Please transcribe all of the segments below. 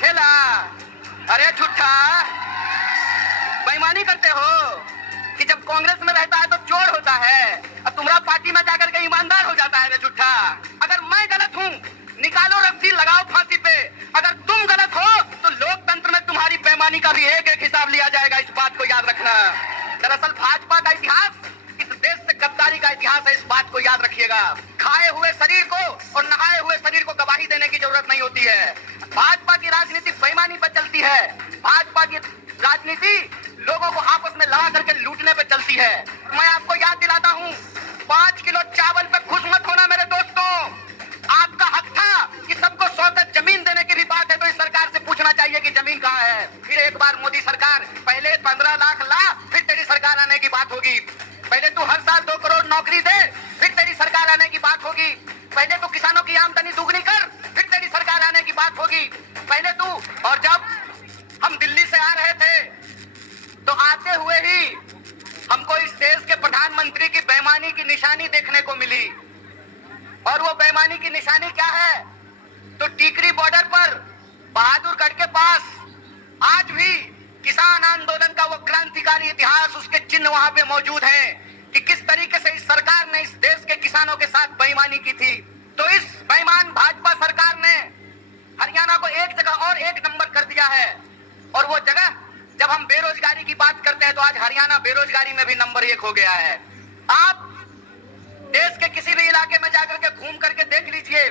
खेला। अरे झूठा, बेईमानी करते हो कि जब कांग्रेस में रहता है तो चोर होता है और तुम्हारा पार्टी में जाकर के ईमानदार हो जाता है। रे झूठा, अगर मैं गलत हूँ निकालो रस्सी, लगाओ फांसी पे। अगर तुम गलत हो तो लोकतंत्र में तुम्हारी बेईमानी का भी एक एक हिसाब लिया जाएगा। इस बात को याद रखना। दरअसल भाजपा का इतिहास इस देश से गद्दारी का इतिहास है। इस बात को याद रखिएगा। खाए हुए शरीर को और नहाए हुए शरीर को गवाही देने की जरूरत नहीं होती है। भाजपा की राजनीति बेईमानी पर चलती है। भाजपा की राजनीति लोगों को आपस में लड़ा करके लूटने पे चलती है। मैं आपको याद दिलाता हूँ, 5 किलो चावल पे खुश मत होना मेरे दोस्तों। आपका हक था कि सबको 100 गज जमीन देने की भी बात है तो इस सरकार से पूछना चाहिए कि जमीन कहाँ है। फिर एक बार मोदी सरकार, पहले 15 लाख ला, फिर तेरी सरकार आने की बात होगी। पहले तू हर साल 2 करोड़ नौकरी दे, फिर तेरी सरकार आने की बात होगी। पहले तू किसानों की आमदनी दुगनी कर, फिर तेरी सरकार आने की बात होगी। पहले तू, और जब हम दिल्ली से आ रहे थे तो आते हुए ही हमको इस देश के प्रधानमंत्री की बेईमानी की निशानी देखने को मिली। और वो बेईमानी की निशानी क्या है? तो टीकरी बॉर्डर पर बहादुरगढ़ के पास आज भी किसान आंदोलन का वो क्रांतिकारी इतिहास, उसके चिन्ह वहां पे मौजूद हैं कि किस तरीके से इस सरकार ने इस देश के किसानों के साथ बेईमानी की थी। तो इस बेईमान भाजपा सरकार ने हरियाणा को एक जगह और एक नंबर कर दिया है। और वो जगह, जब हम बेरोजगारी की बात करते हैं तो आज हरियाणा बेरोजगारी में भी नंबर 1 हो गया है। आप देश के किसी भी इलाके में जाकर के घूम करके देख लीजिए,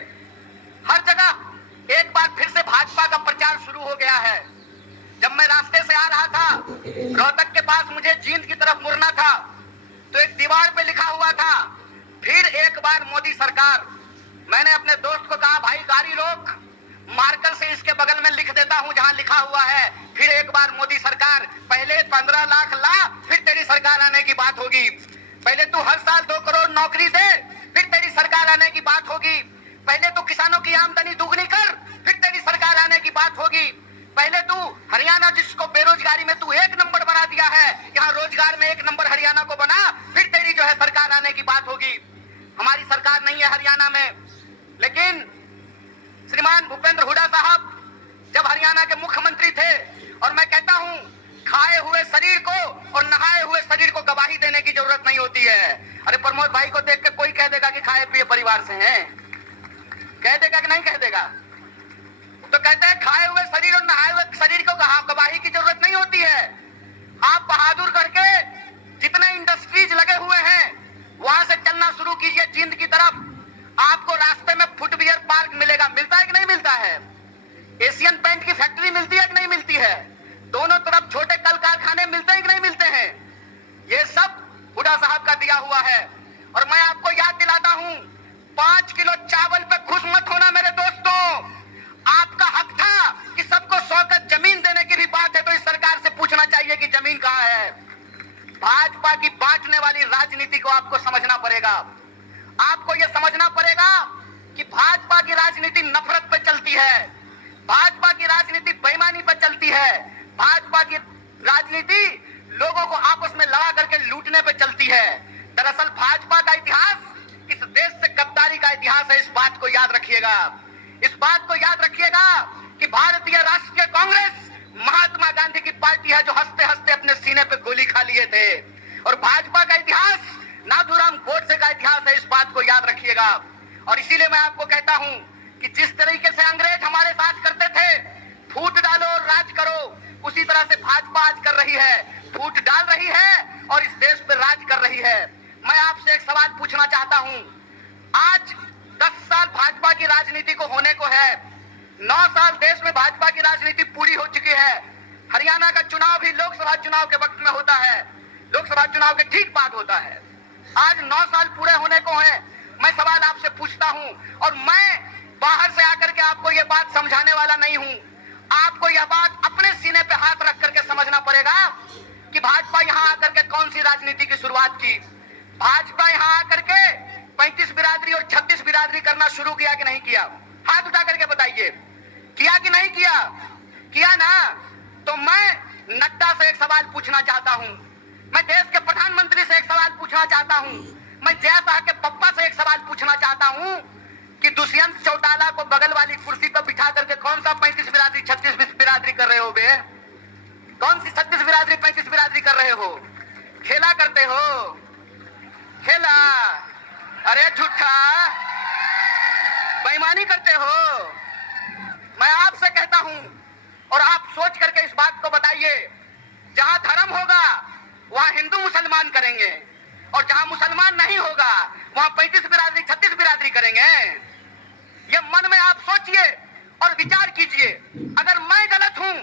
हर जगह एक बार फिर से भाजपा का प्रचार शुरू हो गया है। जब मैं रास्ते से आ रहा था, रोहतक के पास मुझे जींद की तरफ मुड़ना था तो एक दीवार पे लिखा हुआ था, फिर एक बार मोदी सरकार। मैंने अपने दोस्त को कहा, भाई गाड़ी रोक, मार्कर से इसके बगल में लिख देता हूं जहां लिखा हुआ है फिर एक बार मोदी सरकार। पहले 15 लाख ला, फिर तेरी सरकार आने की बात होगी। पहले तू हर साल 2 करोड़ नौकरी दे, फिर तेरी सरकार आने की बात होगी। पहले तू किसानों की आमदनी दुगनी कर, फिर तेरी सरकार आने की बात होगी। पहले तू हरियाणा, जिसको बेरोजगारी में तू 1 नंबर बना दिया है, यहाँ रोजगार में 1 नंबर हरियाणा को बना, फिर तेरी जो है सरकार आने की बात होगी। हमारी सरकार नहीं है हरियाणा में, लेकिन श्रीमान भूपेंद्र हुड्डा साहब जब हरियाणा के मुख्यमंत्री थे, और मैं कहता हूं खाए हुए शरीर को और नहाए हुए शरीर को गवाही देने की जरूरत नहीं होती है। अरे प्रमोद भाई को देख के कोई कह देगा कि खाए पिए परिवार से हैं, कह देगा कि नहीं कह देगा? तो कहते हैं खाए हुए शरीर और नहाए हुए शरीर को गवाही की जरूरत नहीं होती है। आप बहादुरगढ़ के जितने इंडस्ट्रीज लगे हुए हैं वहां से चलना शुरू कीजिए जींद की तरफ, आपको रास्ते में फुटवियर पार्क मिलेगा। मिलता है कि नहीं मिलता है? एशियन पेंट की फैक्ट्री मिलती है कि नहीं मिलती है? दोनों तरफ छोटे कल कारखाने मिलते हैं कि नहीं मिलते हैं? ये सब हुड्डा साहब का दिया हुआ है। और मैं आपको याद दिलाता हूं, 5 किलो चावल पे खुश मत होना मेरे दोस्तों। आपका हक था कि सबको 100 गज जमीन देने की भी बात है तो इस सरकार से पूछना चाहिए कि जमीन कहाँ है। भाजपा की बांटने वाली राजनीति को आपको समझना पड़ेगा। आपको यह समझना पड़ेगा कि भाजपा की राजनीति नफरत पर चलती है, भाजपा की राजनीति बेईमानी पर चलती है, भाजपा की राजनीति लोगों को आपस में लड़ा करके लूटने पर चलती है। दरअसल भाजपा का इतिहास इस देश से गद्दारी का इतिहास है। इस बात को याद रखिएगा। इस बात को याद रखिएगा कि भारतीय राष्ट्रीय कांग्रेस महात्मा गांधी की पार्टी है जो हंसते हंसते अपने सीने पे गोली खा लिए थे। और भाजपा का इतिहास नाथूराम गोडसे का इतिहास है। इस बात को याद रखिएगा। और इसीलिए मैं आपको कहता हूं कि जिस तरीके से अंग्रेज हमारे साथ करते थे, फूट डालो और राज करो, उसी तरह से भाजपा आज कर रही है, फूट डाल रही है और इस देश पे राज कर रही है। मैं आपसे एक सवाल पूछना चाहता हूं, आज 10 साल भाजपा की राजनीति को होने को है, 9 साल देश में भाजपा की राजनीति पूरी हो चुकी है। हरियाणा का चुनाव भी लोकसभा चुनाव के वक्त में होता है, लोकसभा चुनाव के ठीक बाद होता है। आज 9 साल पूरे होने को हैं। मैं सवाल आपसे पूछता हूं, और मैं बाहर से आकर के आपको यह बात समझाने वाला नहीं हूं। आपको यह बात अपने सीने पे हाथ रख करके समझना पड़ेगा कि भाजपा यहां आकर के कौन सी राजनीति की शुरुआत की। भाजपा यहां आकर के 35 बिरादरी और 36 बिरादरी करना शुरू किया कि नहीं किया? हाथ उठा करके बताइए, किया कि नहीं किया? किया ना? तो मैं नड्डा से एक सवाल पूछना चाहता हूं, मैं देश के प्रधानमंत्री से एक सवाल पूछना चाहता हूं, मैं जय शाह के पप्पा से एक सवाल पूछना चाहता हूं कि दुष्यंत चौटाला को बगल वाली कुर्सी पर बिठा करके कौन सा 35 बिरादरी 36 बिरादरी कर रहे हो बे? कौन सी 36 बिरादरी 35 बिरादरी कर रहे हो? खेला करते हो खेला? अरे झूठा, बेईमानी करते हो। मैं आपसे कहता हूं और आप सोच करके इस बात को बताइए, जहां धर्म होगा वहां हिंदू मुसलमान करेंगे, और जहां मुसलमान नहीं होगा वहां 35 बिरादरी 36 बिरादरी करेंगे। ये मन में आप सोचिए और विचार कीजिए। अगर मैं गलत हूं,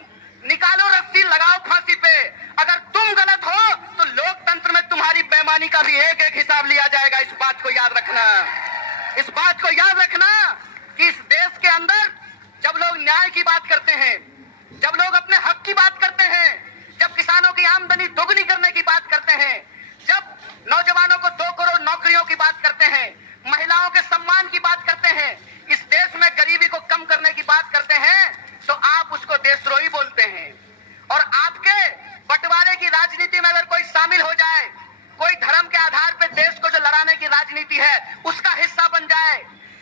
निकालो रस्सी, लगाओ फांसी पे। अगर तुम गलत हो तो लोकतंत्र में तुम्हारी बेईमानी का भी एक एक हिसाब लिया जाएगा। इस बात को याद रखना, इस बात को याद रखना कि इस देश के अंदर जब लोग न्याय की बात करते हैं, जब लोग अपने हक की बात करते हैं, जब किसानों की आमदनी दोगुनी करने की बात करते हैं, जब नौजवानों को 2 करोड़ नौकरियों की बात करते हैं, महिलाओं के सम्मान की बात करते हैं, इस देश में गरीबी को कम करने की बात करते हैं, तो आप उसको देशद्रोही बोलते हैं। और आपके बंटवारे की राजनीति में अगर कोई शामिल हो जाए, कोई धर्म के आधार पर देश को जो लड़ाने की राजनीति है उसका हिस्सा बन जाए,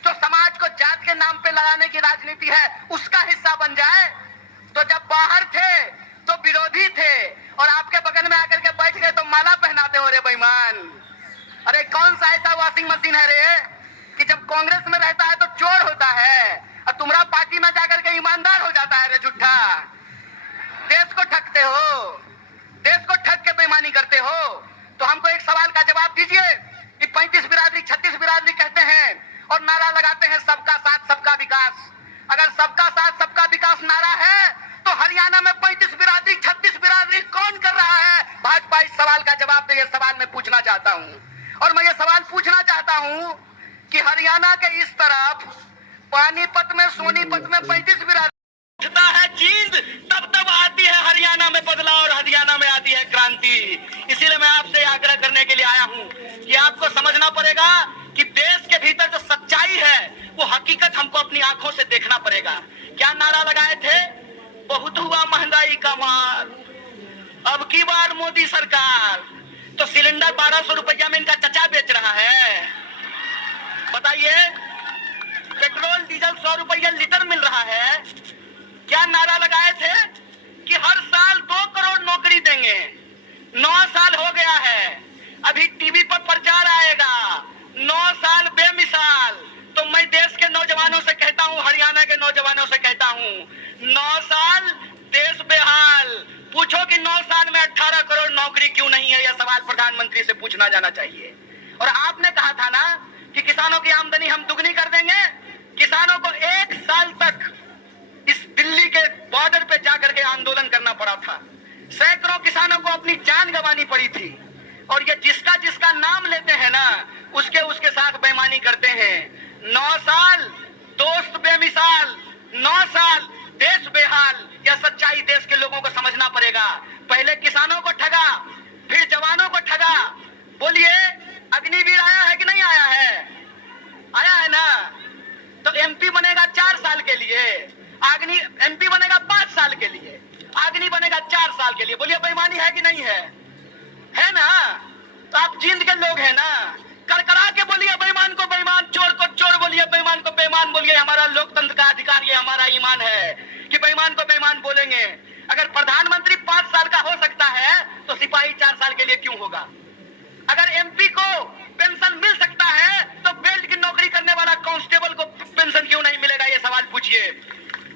जो समाज को जात के नाम पे लड़ाने की राजनीति है उसका हिस्सा बन जाए, तो जब बाहर थे तो विरोधी थे और आपके बगल में आकर के बैठ गए तो माला पहनाते हो रे बेईमान। अरे कौन सा ऐसा वॉशिंग मशीन है रे कि जब कांग्रेस में रहता है तो चोर होता है और तुम्हारा पार्टी में जाकर के ईमानदार हो जाता है रे झूठा। देश को ठगते हो, देश को ठग के बेईमानी करते हो। तो हमको एक सवाल का जवाब दीजिए कि 35 बिरादरी 36 बिरादरी कहते हैं और नारा लगाते हैं सबका साथ सबका विकास। अगर सबका साथ सबका विकास नारा है तो हरियाणा में 35 बिरादरी 36 बिरादरी कौन कर रहा है? भाजपा इस सवाल का जवाब दे। ये सवाल मैं पूछना चाहता हूं और मैं ये सवाल पूछना चाहता हूं कि हरियाणा के इस तरफ पानीपत में, सोनीपत में 35 बिरादरी है जींद, तब तब आती है हरियाणा में बदलाव और हरियाणा में आती है क्रांति। इसीलिए मैं आपसे आग्रह करने के लिए आया हूं कि आपको समझना पड़ेगा कि देश के भीतर जो सच्चाई है वो हकीकत हमको अपनी आंखों से देखना पड़ेगा। क्या नारा लगाए थे? बहुत हुआ महंगाई का मार, अब की बार मोदी सरकार। तो सिलेंडर 1200 रुपया में इनका चचा बेच रहा है, बताइए। पेट्रोल डीजल 100 रुपया लीटर मिल रहा है। क्या नारा लगाए थे कि हर साल 2 करोड़ नौकरी देंगे। 9 साल हो गया है, अभी टीवी पर प्रचार आएगा 9 साल बेमिसाल। तो मैं देश के नौजवानों से कहता हूं, हरियाणा के नौजवानों से कहता हूं, 9 साल देश बेहाल। पूछो कि 9 साल में 18 करोड़ नौकरी क्यों नहीं है? यह सवाल प्रधानमंत्री से पूछना जाना चाहिए। और आपने कहा था ना कि किसानों की आमदनी हम दुगनी कर देंगे। किसानों को 1 साल तक इस दिल्ली के बॉर्डर पे जाकर के आंदोलन करना पड़ा था। सैकड़ों किसानों को अपनी जान गंवानी पड़ी थी। और ये जिसका जिसका नाम लेते हैं ना, उसके साथ बेईमानी करते हैं। 9 साल दोस्त बेमिसाल, 9 साल देश बेहाल। यह सच्चाई देश के लोगों को समझना पड़ेगा। पहले किसानों को ठगा, फिर जवानों को ठगा। बोलिए, अग्निवीर आया है कि नहीं आया है? आया है ना? तो एमपी बनेगा 4 साल के लिए, अग्नि एमपी बनेगा 5 साल के लिए, अग्नि बनेगा 4 साल के लिए। बोलिए बेईमानी है कि नहीं है? है ना? तो आप जींद के लोग हैं ना, करकरा के बोलिए बेईमान को बेईमान, चोर को चोर बोलिए, बेईमान को बेईमान बोलिए। हमारा लोकतंत्र का अधिकार, ये हमारा ईमान है कि बेईमान को बेईमान बोलेंगे। अगर प्रधानमंत्री 5 साल का हो सकता है तो सिपाही 4 साल के लिए क्यों होगा? अगर एमपी को पेंशन मिल सकता है तो बेल्ट की नौकरी करने वाला कांस्टेबल को पेंशन क्यों नहीं मिलेगा? ये सवाल पूछिए।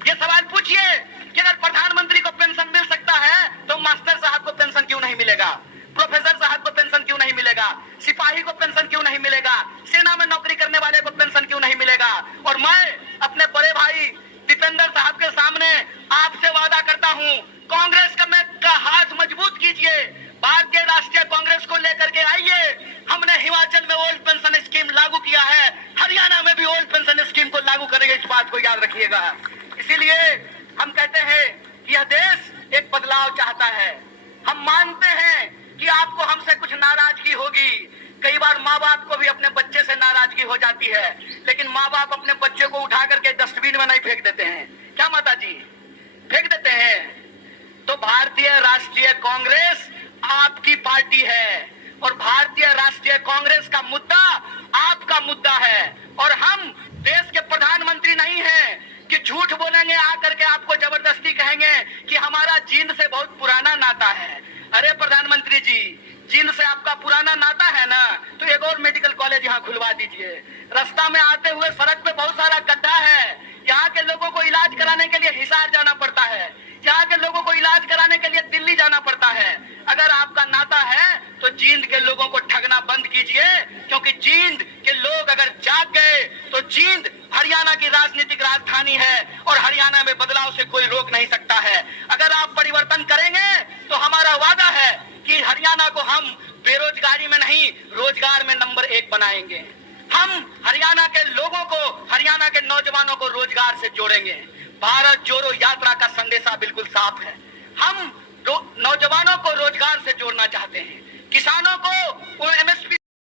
ये सवाल पूछिए कि अगर प्रधानमंत्री को पेंशन मिल सकता है तो मास्टर साहब को पेंशन क्यों नहीं मिलेगा? प्रोफेसर साहब को पेंशन क्यों नहीं मिलेगा? सिपाही को पेंशन क्यों नहीं मिलेगा? सेना में नौकरी करने वाले को पेंशन क्यों नहीं मिलेगा? और मैं अपने बड़े भाई दीपेंद्र साहब के सामने आपसे वादा करता हूं, कांग्रेस का हाथ मजबूत कीजिए, भारतीय राष्ट्रीय कांग्रेस को लेकर के आइए। हमने हिमाचल में ओल्ड पेंशन स्कीम लागू किया है, हरियाणा में भी ओल्ड पेंशन स्कीम को लागू करेंगे। इस बात को याद रखिएगा। इसीलिए हम कहते हैं कि यह देश एक बदलाव चाहता है। हम मानते हैं कि आपको हमसे कुछ नाराजगी होगी। कई बार माँ बाप को भी अपने बच्चे से नाराजगी हो जाती है, लेकिन माँ बाप अपने बच्चे को उठा करके डस्टबिन में नहीं फेंक देते हैं। क्या माता जी? फेंक देते हैं। तो भारतीय राष्ट्रीय कांग्रेस आपकी पार्टी है और भारतीय राष्ट्रीय कांग्रेस का मुद्दा आपका मुद्दा है और हम देश के प्रधानमंत्री नहीं हैं कि झूठ बोलेंगे आकर के आपको जबरदस्ती कहेंगे कि हमारा जींद से बहुत पुराना नाता है। अरे प्रधानमंत्री जी, जींद से आपका पुराना नाता है ना, तो एक और मेडिकल कॉलेज यहाँ खुलवा दीजिए। रास्ता में आते हुए सड़क पे बहुत सारा गड्ढा है, यहाँ के लोगों को इलाज कराने के लिए हिसार जाना पड़ता है, यहाँ के लोगों को इलाज कराने के लिए दिल्ली जाना पड़ता है। अगर आपका नाता है तो जींद के लोगों को ठगना बंद कीजिए, क्योंकि जींद के लोग अगर जाग गए तो जींद हरियाणा की राजनीतिक राजधानी है और हरियाणा में बदलाव से कोई रोक नहीं सकता है। अगर आप परिवर्तन करेंगे तो हमारा वादा है कि हरियाणा को हम बेरोजगारी में नहीं, रोजगार में नंबर 1 बनाएंगे। हम हरियाणा के लोगों को, हरियाणा के नौजवानों को रोजगार से जोड़ेंगे। भारत जोड़ो यात्रा का संदेशा बिल्कुल साफ है। हम नौजवानों को रोजगार से जोड़ना चाहते हैं, किसानों को एमएसपी